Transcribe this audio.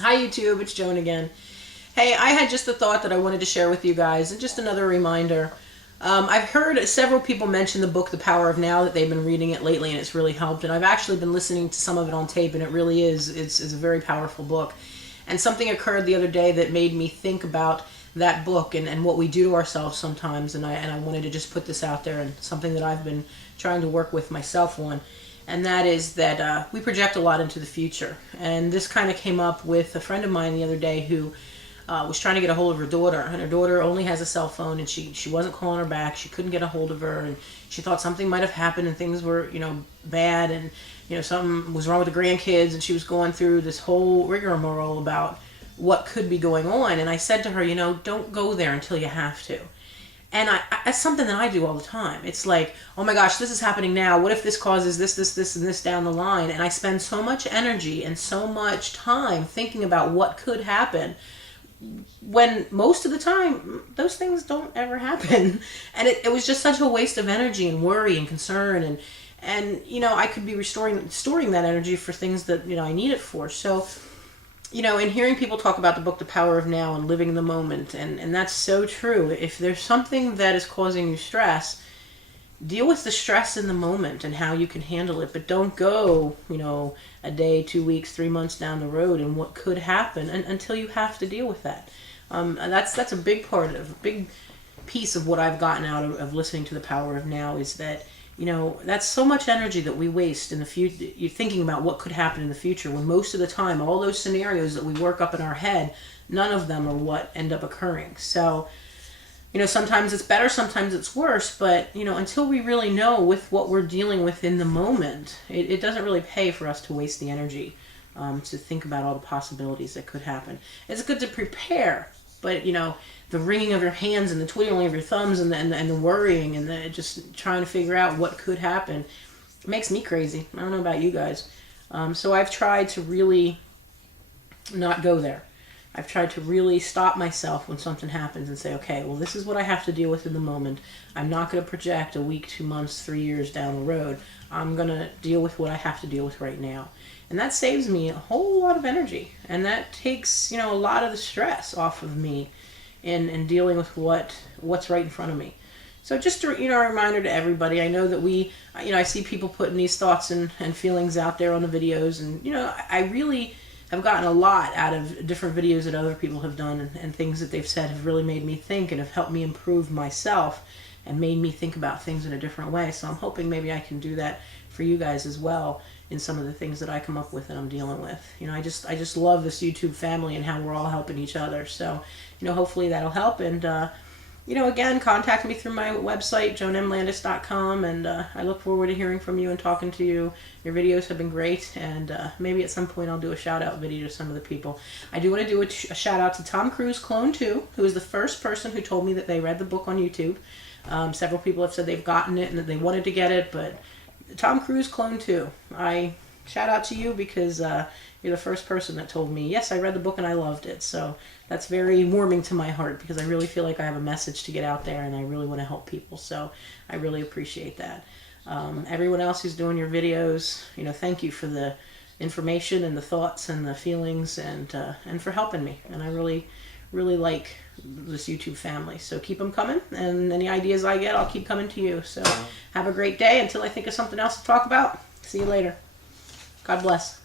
Hi YouTube, it's Joan again. Hey, I had just a thought that I wanted to share with you guys, and just another reminder. I've heard several people mention the book The Power of Now, that they've been reading it lately and it's really helped, and I've actually been listening to some of it on tape, and it really it's a very powerful book. And something occurred the other day that made me think about that book and what we do to ourselves sometimes, and I wanted to just put this out there, and something that I've been trying to work with myself on, and that is that we project a lot into the future. And this kind of came up with a friend of mine the other day who was trying to get a hold of her daughter, and her daughter only has a cell phone, and she wasn't calling her back. She couldn't get a hold of her, and she thought something might have happened, and things were bad, and something was wrong with the grandkids, and she was going through this whole rigmarole about what could be going on. And I said to her, don't go there until you have to. And that's something that I do all the time. It's like, oh my gosh, this is happening now. What if this causes this, and this down the line? And I spend so much energy and so much time thinking about what could happen, when most of the time those things don't ever happen. And it was just such a waste of energy and worry and concern, and I could be storing that energy for things that I need it for. So in hearing people talk about the book The Power of Now and living in the moment, and that's so true. If there's something that is causing you stress, deal with the stress in the moment and how you can handle it, but don't go a day, 2 weeks, 3 months down the road and what could happen until you have to deal with that. And that's a big part of a big piece of what I've gotten out of listening to The Power of Now, is that that's so much energy that we waste in the future. You're thinking about what could happen in the future, when most of the time all those scenarios that we work up in our head, none of them are what end up occurring. So sometimes it's better, sometimes it's worse, but until we really know with what we're dealing with in the moment, it doesn't really pay for us to waste the energy to think about all the possibilities that could happen. It's good to prepare, but the wringing of your hands and the twiddling of your thumbs and the worrying and the just trying to figure out what could happen, it makes me crazy. I don't know about you guys. So I've tried to really not go there. I've tried to really stop myself when something happens and say, okay, well, this is what I have to deal with in the moment. I'm not going to project a week, 2 months, 3 years down the road. I'm going to deal with what I have to deal with right now. And that saves me a whole lot of energy. And that takes, a lot of the stress off of me in dealing with what's right in front of me. So just a reminder to everybody. I know that I see people putting these thoughts and feelings out there on the videos. And, I really I've gotten a lot out of different videos that other people have done, and things that they've said have really made me think and have helped me improve myself and made me think about things in a different way. So I'm hoping maybe I can do that for you guys as well in some of the things that I come up with and I'm dealing with. I just love this YouTube family and how we're all helping each other. So, hopefully that'll help. And again, contact me through my website, joanmlandis.com, and I look forward to hearing from you and talking to you. Your videos have been great, and maybe at some point I'll do a shout-out video to some of the people. I do want to do a shout-out to Tom Cruise Clone 2, who is the first person who told me that they read the book on YouTube. Several people have said they've gotten it and that they wanted to get it, but Tom Cruise Clone 2, I shout out to you because you're the first person that told me, yes, I read the book and I loved it. So that's very warming to my heart, because I really feel like I have a message to get out there and I really want to help people. So I really appreciate that. Everyone else who's doing your videos, thank you for the information and the thoughts and the feelings, and for helping me. And I really, really like this YouTube family. So keep them coming, and any ideas I get, I'll keep coming to you. So have a great day until I think of something else to talk about. See you later. God bless.